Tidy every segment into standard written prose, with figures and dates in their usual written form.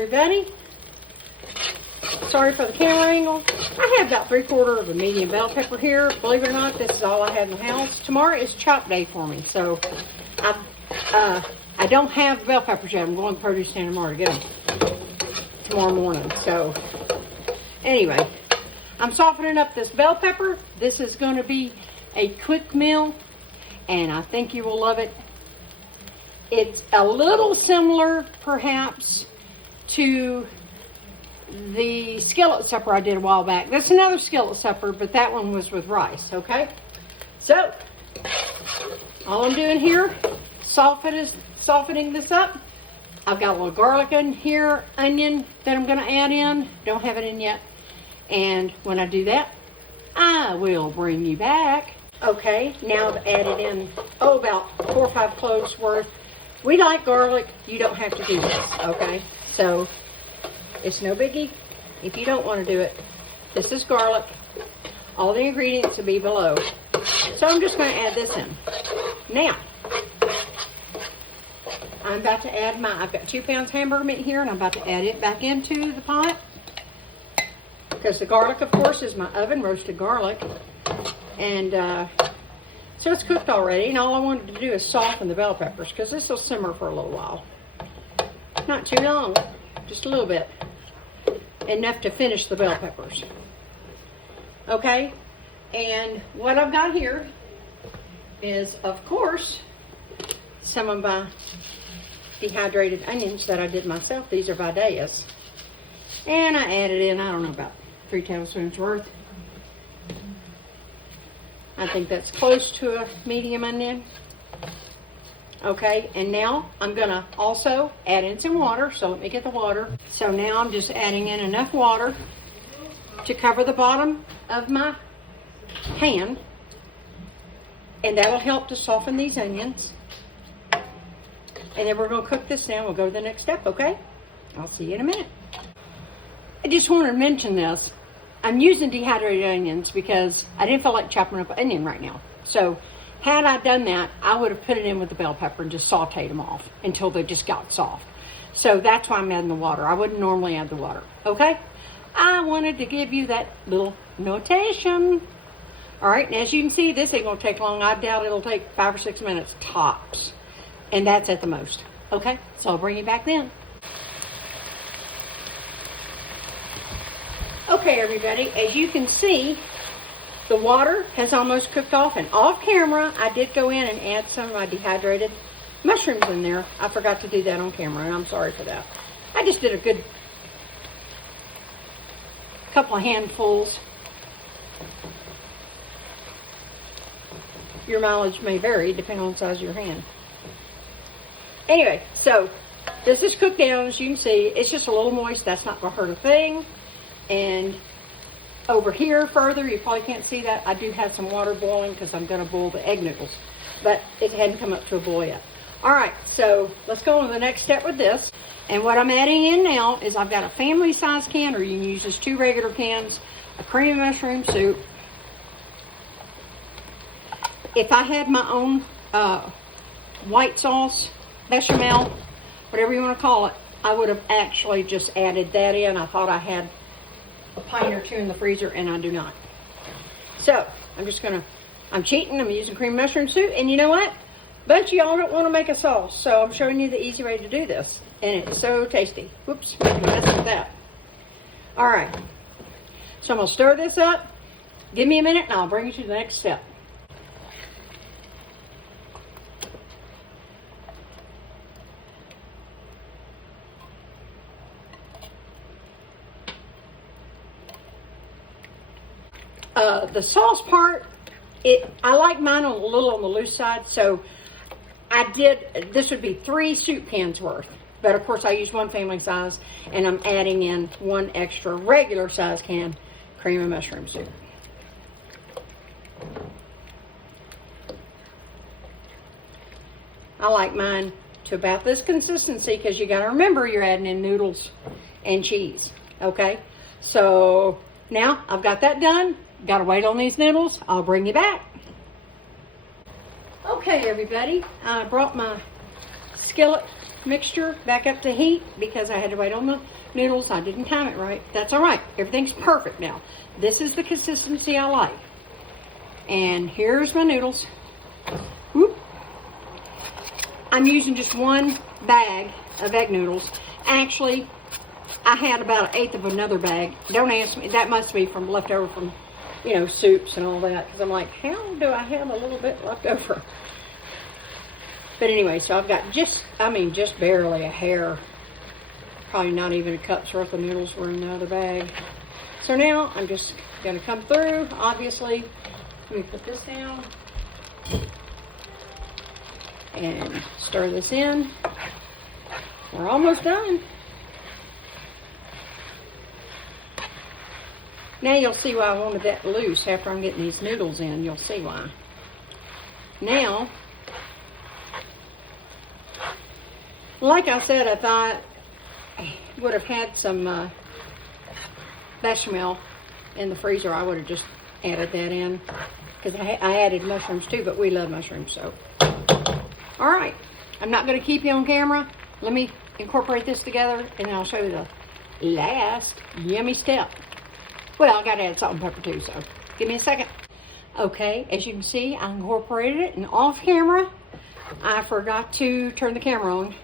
everybody. Sorry for the camera angle. I have about 3/4 of a medium bell pepper here. Believe it or not, this is all I have in the house. Tomorrow is chop day for me, so I don't have bell peppers yet. I'm going to the produce stand tomorrow to get them tomorrow morning. So anyway, I'm softening up this bell pepper. This is going to be a quick meal, and I think you will love it. It's a little similar, perhaps, to the skillet supper I did a while back. This is another skillet supper, but that one was with rice, okay? So, all I'm doing here, softening this up. I've got a little garlic in here, onion that I'm gonna add in. Don't have it in yet. And when I do that, I will bring you back. Okay, now I've added in, about 4 or 5 cloves worth. We like garlic. You don't have to do this, okay? So, it's no biggie if you don't want to do it. This is garlic. All the ingredients will be below. So I'm just going to add this in. Now, I'm about to add I've got 2 pounds hamburger meat here, and I'm about to add it back into the pot. Because the garlic, of course, is my oven roasted garlic. And so it's cooked already, and all I wanted to do is soften the bell peppers, because this will simmer for a little while. Not too long, just a little bit. Enough to finish the bell peppers. Okay, and what I've got here is, of course, some of my dehydrated onions that I did myself. These are Vida's. And I added in, I don't know, about 3 tablespoons worth. I think that's close to a medium onion. Okay, and now I'm gonna also add in some water, so let me get the water. So now I'm just adding in enough water to cover the bottom of my pan, and that'll help to soften these onions. And then we're gonna cook this down. We'll go to the next step, okay? I'll see you in a minute. I just wanted to mention this. I'm using dehydrated onions because I didn't feel like chopping up an onion right now. So had I done that, I would have put it in with the bell pepper and just sauteed them off until they just got soft. So that's why I'm adding the water. I wouldn't normally add the water, okay? I wanted to give you that little notation. All right, and as you can see, this ain't gonna take long. I doubt it'll take 5 or 6 minutes tops. And that's at the most, okay? So I'll bring you back then. Okay, everybody, as you can see, the water has almost cooked off, and off camera, I did go in and add some of my dehydrated mushrooms in there. I forgot to do that on camera, and I'm sorry for that. I just did a good couple of handfuls. Your mileage may vary depending on the size of your hand. Anyway, so this is cooked down, as you can see. It's just a little moist. That's not going to hurt a thing. And over here further, you probably can't see that, I do have some water boiling because I'm going to boil the egg noodles. But it hadn't come up to a boil yet. Alright, so let's go on to the next step with this. And what I'm adding in now is I've got a family size can, or you can use just 2 regular cans, of cream and mushroom soup. If I had my own white sauce, bechamel, whatever you want to call it, I would have actually just added that in. I thought I had a pint or 2 in the freezer, and I do not. So I'm cheating. I'm using cream mushroom soup, and you know what? A bunch of y'all don't want to make a sauce, so I'm showing you the easy way to do this, and it's so tasty. Whoops, making a mess with that. All right, so I'm gonna stir this up. Give me a minute, and I'll bring you to the next step. The sauce part, I like mine a little on the loose side, so this would be 3 soup cans worth. But of course I used 1 family size, and I'm adding in 1 extra regular size can cream and mushroom soup. I like mine to about this consistency, because you got to remember you're adding in noodles and cheese, okay? So now I've got that done. Got to wait on these noodles. I'll bring you back. Okay, everybody, I brought my skillet mixture back up to heat because I had to wait on the noodles. I didn't time it right. That's all right. Everything's perfect now. This is the consistency I like. And here's my noodles. Whoop. I'm using just one bag of egg noodles. Actually, I had about 1/8 of another bag. Don't ask me. That must be from leftover from, you know, soups and all that. Because I'm like, how do I have a little bit left over? But anyway, so I've got just barely a hair. Probably not even a cup's worth of noodles were in the other bag. So now I'm just going to come through, obviously. Let me put this down. And stir this in. We're almost done. Now you'll see why I wanted that loose after I'm getting these noodles in. You'll see why. Now, like I said, I thought I would have had some bechamel in the freezer. I would have just added that in. Because I added mushrooms too, but we love mushrooms, so. All right, I'm not going to keep you on camera. Let me incorporate this together, and then I'll show you the last yummy step. Well, I got to add salt and pepper too, so give me a second. Okay, as you can see, I incorporated it, and off camera, I forgot to turn the camera on.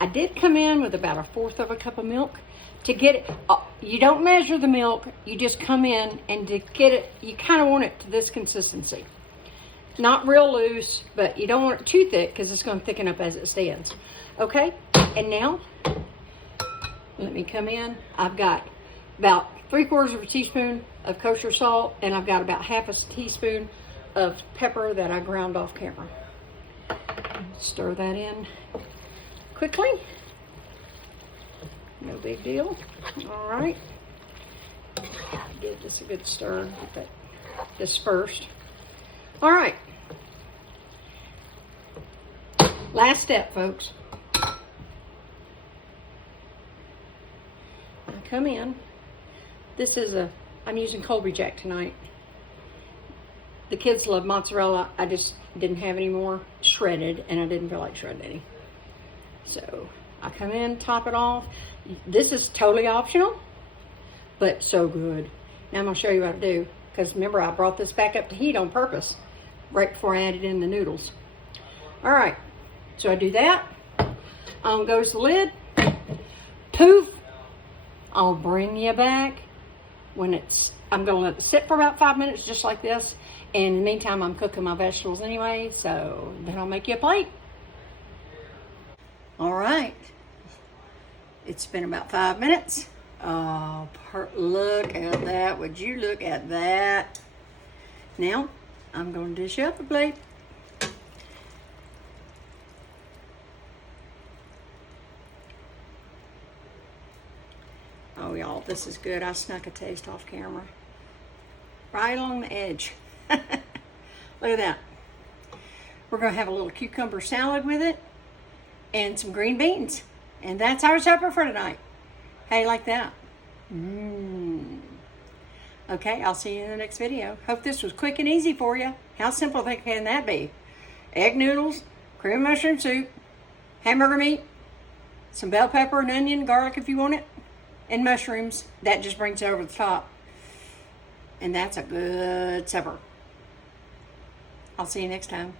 I did come in with about 1/4 of a cup of milk to get it. You don't measure the milk, you just come in, and to get it, you kind of want it to this consistency. Not real loose, but you don't want it too thick because it's going to thicken up as it stands. Okay, and now, let me come in. I've got about 3/4 of a teaspoon of kosher salt, and I've got about 1/2 a teaspoon of pepper that I ground off camera. Stir that in quickly. No big deal. All right. Give this a good stir. Get that dispersed. All right. Last step, folks. I come in. This is I'm using Colby Jack tonight. The kids love mozzarella. I just didn't have any more shredded, and I didn't feel like shredding any. So I come in, top it off. This is totally optional, but so good. Now I'm going to show you what I do, because remember, I brought this back up to heat on purpose right before I added in the noodles. All right, so I do that. On goes the lid. Poof. I'll bring you back when I'm going to let it sit for about 5 minutes, just like this. And in the meantime, I'm cooking my vegetables anyway, so then I'll make you a plate. All right. It's been about 5 minutes. Oh, look at that. Would you look at that? Now, I'm going to dish up a plate. Oh, y'all, this is good. I snuck a taste off camera. Right along the edge. Look at that. We're going to have a little cucumber salad with it and some green beans. And that's our supper for tonight. How you like that? Okay, I'll see you in the next video. Hope this was quick and easy for you. How simple can that be? Egg noodles, cream mushroom soup, hamburger meat, some bell pepper and onion, garlic if you want it, and mushrooms. That just brings it over the top. And that's a good supper. I'll see you next time.